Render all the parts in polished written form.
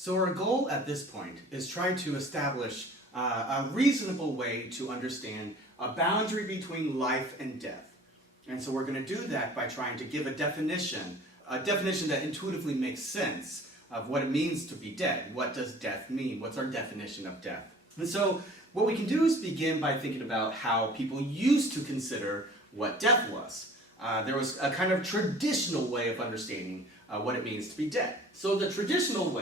So our goal at this point is trying to establish a reasonable way to understand a boundary between life and death. And so we're going to do that by trying to give a definition that intuitively makes sense of what it means to be dead. What does death mean? What's our definition of death? And so what we can do is begin by thinking about how people used to consider what death was. There was a kind of traditional way of understanding what it means to be dead. So the traditional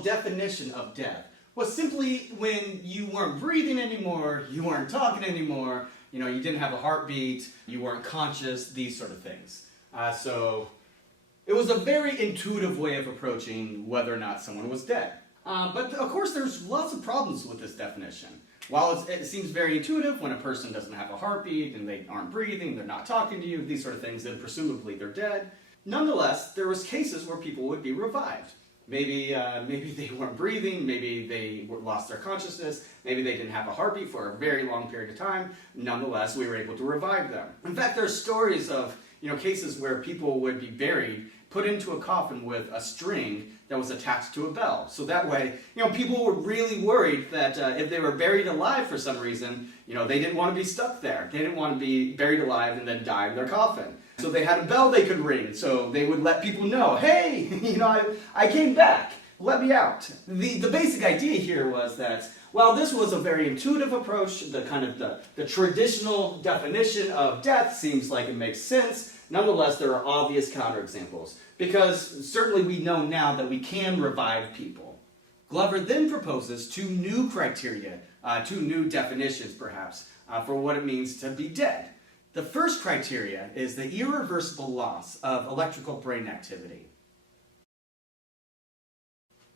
definition of death was simply when you weren't breathing anymore, you weren't talking anymore, you didn't have a heartbeat, you weren't conscious, these sort of things. So it was a very intuitive way of approaching whether or not someone was dead. But of course there's lots of problems with this definition. While it seems very intuitive when a person doesn't have a heartbeat and they aren't breathing, they're not talking to you, these sort of things, then presumably they're dead. Nonetheless, there was cases where people would be revived. Maybe they weren't breathing, maybe they lost their consciousness, maybe they didn't have a heartbeat for a very long period of time. Nonetheless, we were able to revive them. In fact, there are stories of cases where people would be buried, put into a coffin with a string that was attached to a bell. So that way, people were really worried that if they were buried alive for some reason, they didn't want to be stuck there. They didn't want to be buried alive and then die in their coffin. So they had a bell they could ring, so they would let people know, hey, I came back, let me out. The basic idea here was that, while this was a very intuitive approach, the traditional definition of death seems like it makes sense. Nonetheless, there are obvious counterexamples, because certainly we know now that we can revive people. Glover then proposes two new criteria, two new definitions perhaps, for what it means to be dead. The first criteria is the irreversible loss of electrical brain activity.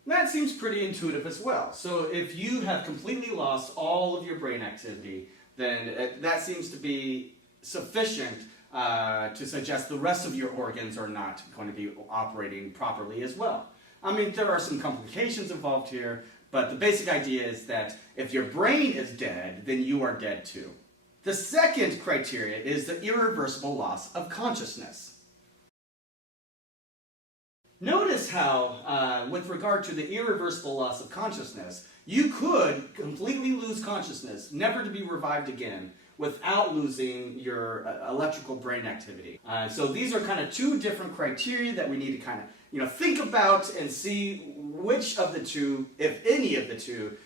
That seems pretty intuitive as well. So if you have completely lost all of your brain activity, then that seems to be sufficient to suggest the rest of your organs are not going to be operating properly as well. I mean, there are some complications involved here, but the basic idea is that if your brain is dead, then you are dead too. The second criteria is the irreversible loss of consciousness. Notice how, with regard to the irreversible loss of consciousness, you could completely lose consciousness, never to be revived again, without losing your electrical brain activity. So these are kind of two different criteria that we need to kind of think about and see which of the two, if any of the two,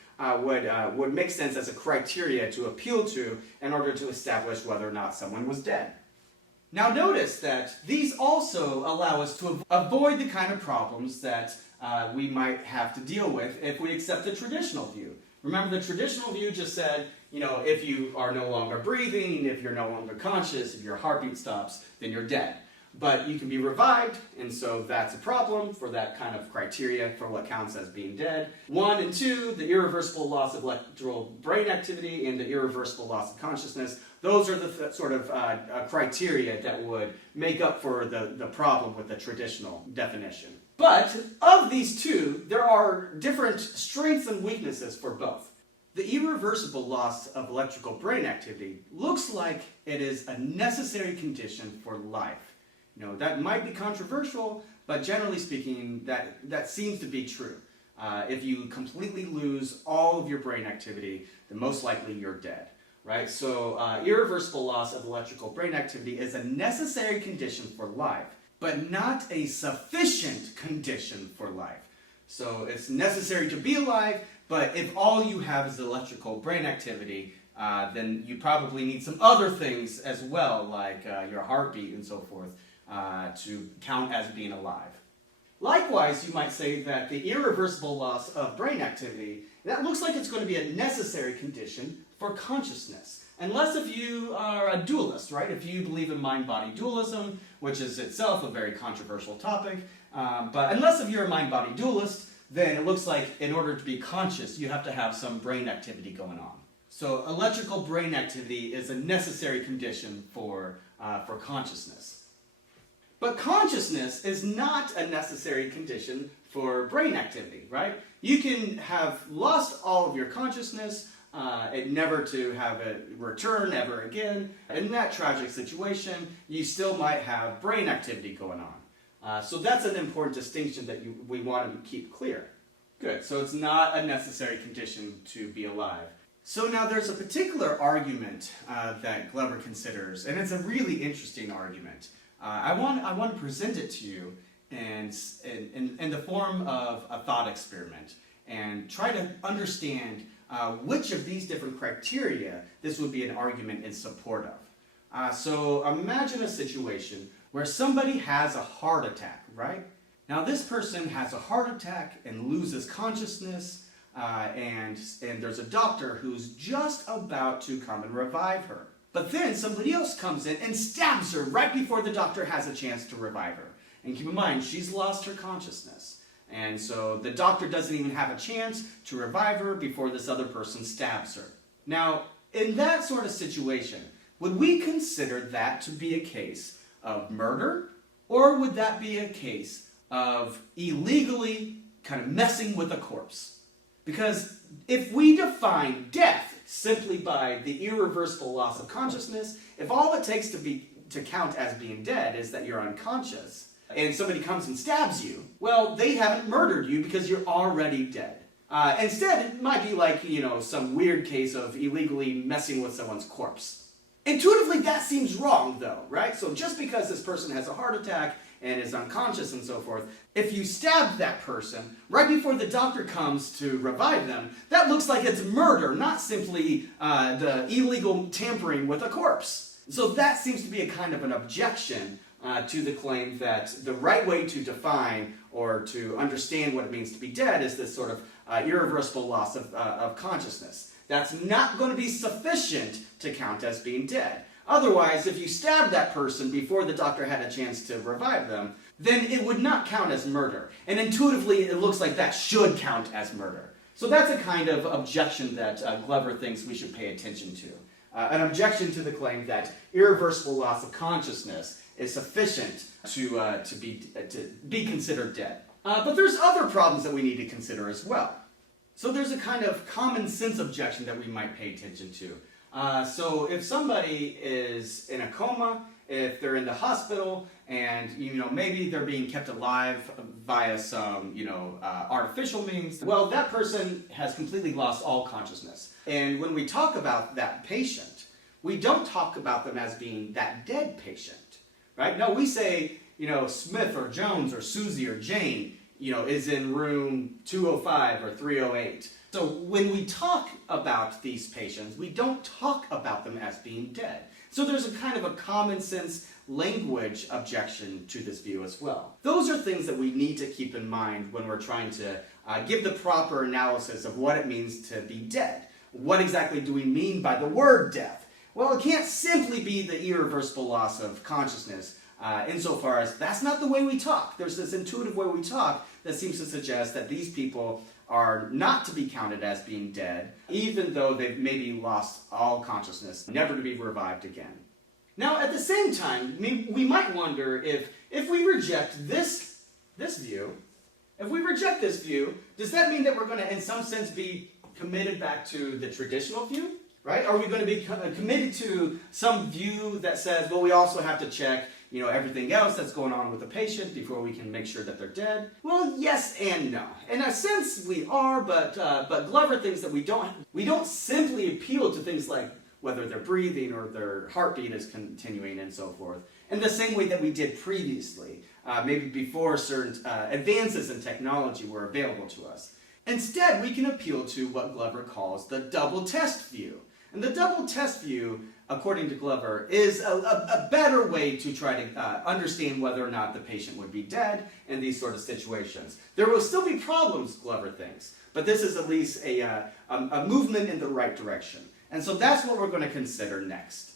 would make sense as a criteria to appeal to in order to establish whether or not someone was dead. Now notice that these also allow us to avoid the kind of problems that we might have to deal with if we accept the traditional view. Remember, the traditional view just said, if you are no longer breathing, if you're no longer conscious, if your heartbeat stops, then you're dead. But you can be revived, and so that's a problem for that kind of criteria for what counts as being dead. 1 and 2, the irreversible loss of electrical brain activity and the irreversible loss of consciousness, those are the sort of criteria that would make up for the problem with the traditional definition. But of these two, there are different strengths and weaknesses for both. The irreversible loss of electrical brain activity looks like it is a necessary condition for life. That might be controversial, but generally speaking, that seems to be true. If you completely lose all of your brain activity, then most likely you're dead, right? So irreversible loss of electrical brain activity is a necessary condition for life, but not a sufficient condition for life. So it's necessary to be alive, but if all you have is electrical brain activity, then you probably need some other things as well, like your heartbeat and so forth, to count as being alive. Likewise, you might say that the irreversible loss of brain activity, that looks like it's going to be a necessary condition for consciousness. Unless if you are a dualist, right? If you believe in mind-body dualism, which is itself a very controversial topic, but unless if you're a mind-body dualist, then it looks like in order to be conscious, you have to have some brain activity going on. So electrical brain activity is a necessary condition for consciousness. But consciousness is not a necessary condition for brain activity, right? You can have lost all of your consciousness, and never to have it return ever again. In that tragic situation, you still might have brain activity going on. So that's an important distinction that we want to keep clear. Good, so it's not a necessary condition to be alive. So now there's a particular argument that Glover considers, and it's a really interesting argument. I want to present it to you in the form of a thought experiment and try to understand which of these different criteria this would be an argument in support of. So imagine a situation where somebody has a heart attack, right? Now this person has a heart attack and loses consciousness, and there's a doctor who's just about to come and revive her. But then somebody else comes in and stabs her right before the doctor has a chance to revive her. And keep in mind, she's lost her consciousness. And so the doctor doesn't even have a chance to revive her before this other person stabs her. Now, in that sort of situation, would we consider that to be a case of murder? Or would that be a case of illegally kind of messing with a corpse? Because if we define death simply by the irreversible loss of consciousness, if all it takes to count as being dead is that you're unconscious, and somebody comes and stabs you, well, they haven't murdered you because you're already dead. Instead, it might be like, some weird case of illegally messing with someone's corpse. Intuitively, that seems wrong, though, right? So just because this person has a heart attack and is unconscious and so forth, if you stab that person right before the doctor comes to revive them, that looks like it's murder, not simply the illegal tampering with a corpse. So that seems to be a kind of an objection to the claim that the right way to define or to understand what it means to be dead is this sort of irreversible loss of consciousness. That's not going to be sufficient to count as being dead. Otherwise, if you stab that person before the doctor had a chance to revive them, then it would not count as murder. And intuitively, it looks like that should count as murder. So that's a kind of objection that Glover thinks we should pay attention to. An objection to the claim that irreversible loss of consciousness is sufficient to be considered dead. But there's other problems that we need to consider as well. So there's a kind of common sense objection that we might pay attention to. So if somebody is in a coma, if they're in the hospital, and maybe they're being kept alive via some artificial means, well, that person has completely lost all consciousness. And when we talk about that patient, we don't talk about them as being that dead patient, right? No, we say Smith or Jones or Susie or Jane is in room 205 or 308. So when we talk about these patients, we don't talk about them as being dead. So there's a kind of a common sense language objection to this view as well. Those are things that we need to keep in mind when we're trying to give the proper analysis of what it means to be dead. What exactly do we mean by the word death? Well, it can't simply be the irreversible loss of consciousness insofar as that's not the way we talk. There's this intuitive way we talk that seems to suggest that these people are not to be counted as being dead, even though they've maybe lost all consciousness, never to be revived again. Now, at the same time, we might wonder if we reject this view, does that mean that we're going to, in some sense, be committed back to the traditional view? Right? Are we going to be committed to some view that says, well, we also have to check everything else that's going on with the patient before we can make sure that they're dead? Well, yes and no. In a sense, we are, but Glover thinks that we don't simply appeal to things like whether they're breathing or their heartbeat is continuing and so forth, in the same way that we did previously, maybe before certain advances in technology were available to us. Instead, we can appeal to what Glover calls the double test view. And the double test view, according to Glover, is a better way to try to understand whether or not the patient would be dead in these sort of situations. There will still be problems, Glover thinks, but this is at least a movement in the right direction. And so that's what we're going to consider next.